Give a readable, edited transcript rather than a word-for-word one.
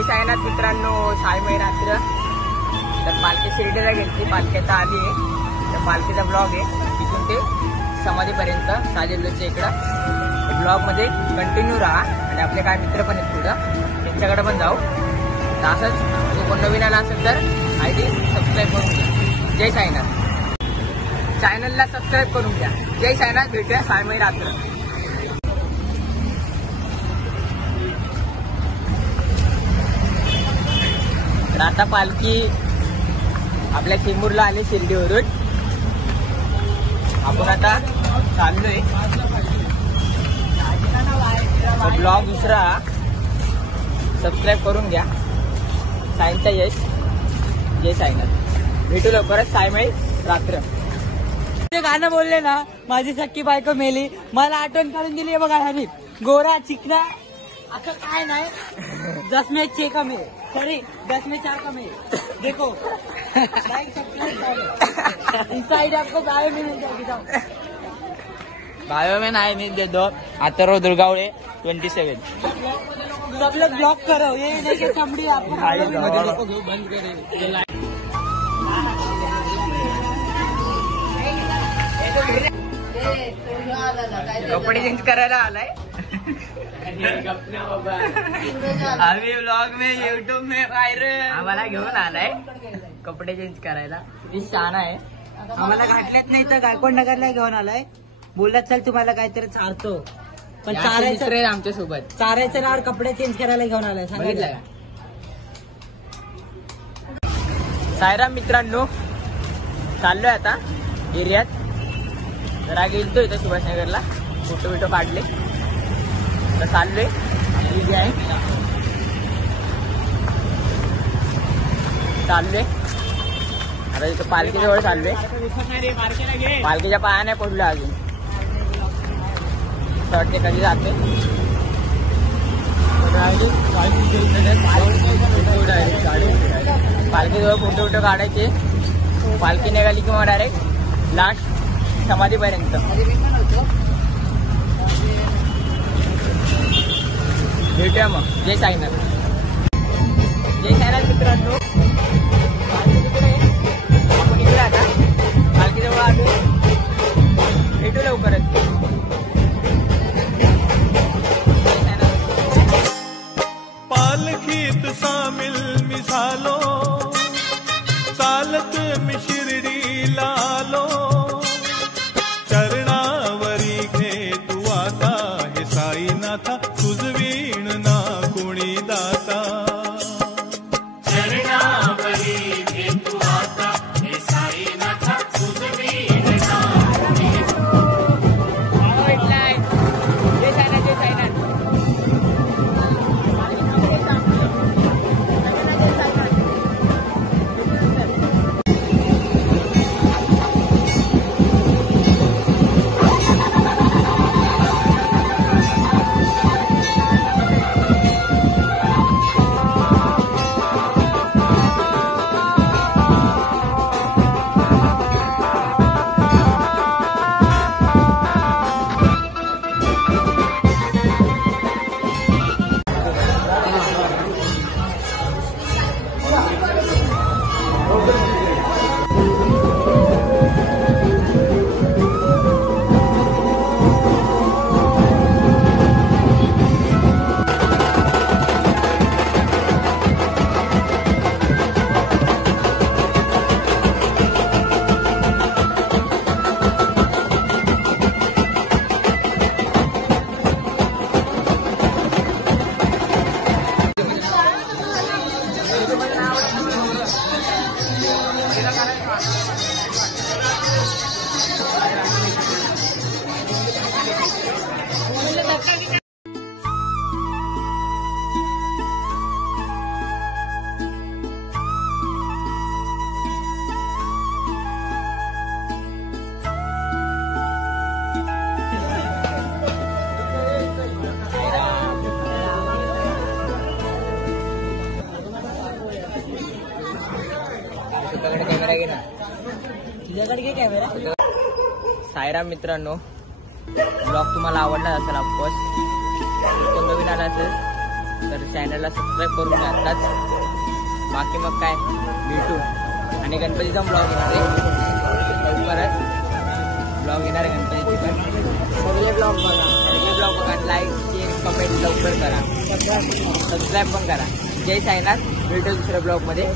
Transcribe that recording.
जय साईनाथ मित्रांनो, सायमय रात्र. तर पालखी शिर्डीला गेली, पालखी आता आली आहे. तर पालखीचा ब्लॉग आहे, तिथून ते समाधीपर्यंत साजेलच्या इकडं ब्लॉग मध्ये कंटिन्यू राहा. आणि आपले काय मित्र पण आहेत पुढं, त्यांच्याकडे पण जाऊ. तर असंच जो कोण नवीन आला असेल तर आयडी सबस्क्राईब करून घ्या. जय साईनाथ, चॅनलला सबस्क्राईब करून घ्या. जय साईनाथ, भेटूया सायमय रात्र. तर आता पालखी आपल्या चेंबूरला आली शिर्डीवरून. आपण आता चाललोय. ब्लॉग दुसरा सबस्क्राईब करून घ्या. सायनचा यश, जय साईनाथ. भेटू लवकरच सायमय रात्र. ते गाणं बोलले ना, माझी सख्खी बायको मेली, मला आठवण काढून दिली बघा. ह्यानी गोरा चिकना असं काय नाही, 10 में 6 कम है, सॉरी 10 में 4 कम है. देखो लाइक सब्सक्राइब. इस साइड आपको बायो में नहीं जाएगी, बायो में नहीं दे दो. अथर्व दुर्गावळे 27. सब लोग ब्लॉक करो, ये नहीं कि समझी आपको बंद करे. कपडे चेंज करायला आलाय आम्ही व्लॉग में, यूट्यूब में वायरल. आम्हाला घेऊन आलाय कपडे चेंज करायला. किती छान आहे. आम्हाला घातल्यात नाही तर गायकवाड नगरला घेऊन आलाय. बोलला चल तुम्हाला काहीतरी चारतो, पण चारायचं आमच्या सोबत. चारायचं नाव कपडे चेंज करायला घेऊन आलाय. सांगितलं सायराम मित्रांनो, चाललोय आता एरियात. जरा गेलतो इथं सुभाषनगरला, फोटो काढले. तर चाललोय आहे, चाललोय आता इथं पालखीजवळ चाललोय. पालखीच्या पाया नाही पडलो अजून, वाटते कधी जाते. पालखीजवळ फोटो काढायचे. पालखी निघाली किंवा डायरेक्ट लास्ट समाधीपर्यंत. भेटूया मग. जय साईनाथ, जय साईनाथ मित्रांनो. आपण इकडे आता पालखीजवळ आलो. भेटू लवकरच. पालखीत सामील मी झालो, चालत मी शिर्डीला आलो. चरणावरी घे तू आता हे साईनाथा, तुझवीण ना कोणी दाता. चरणावरी घे तू आता हे साईनाथा, तुझवीण ना कोणी भेटलाय. जय साईनाथ, जय साईनाथ. सायराम मित्रांनो, ब्लॉग तुम्हाला आवडला असेल ऑफकोर्स. कोण नवीन आला असेल तर चॅनलला सबस्क्राईब करून घ्या आत्ताच. बाकी मग काय भेटू. आणि गणपतीचा ब्लॉग येणार आहे लवकरच. ब्लॉग येणार आहे गणपतीची पण. सगळे ब्लॉग बघा. लाईक शेअर कमेंट लवकर करा. सबस्क्राईब पण करा. जय साईनाथ. भेटू दुसऱ्या ब्लॉगमध्ये.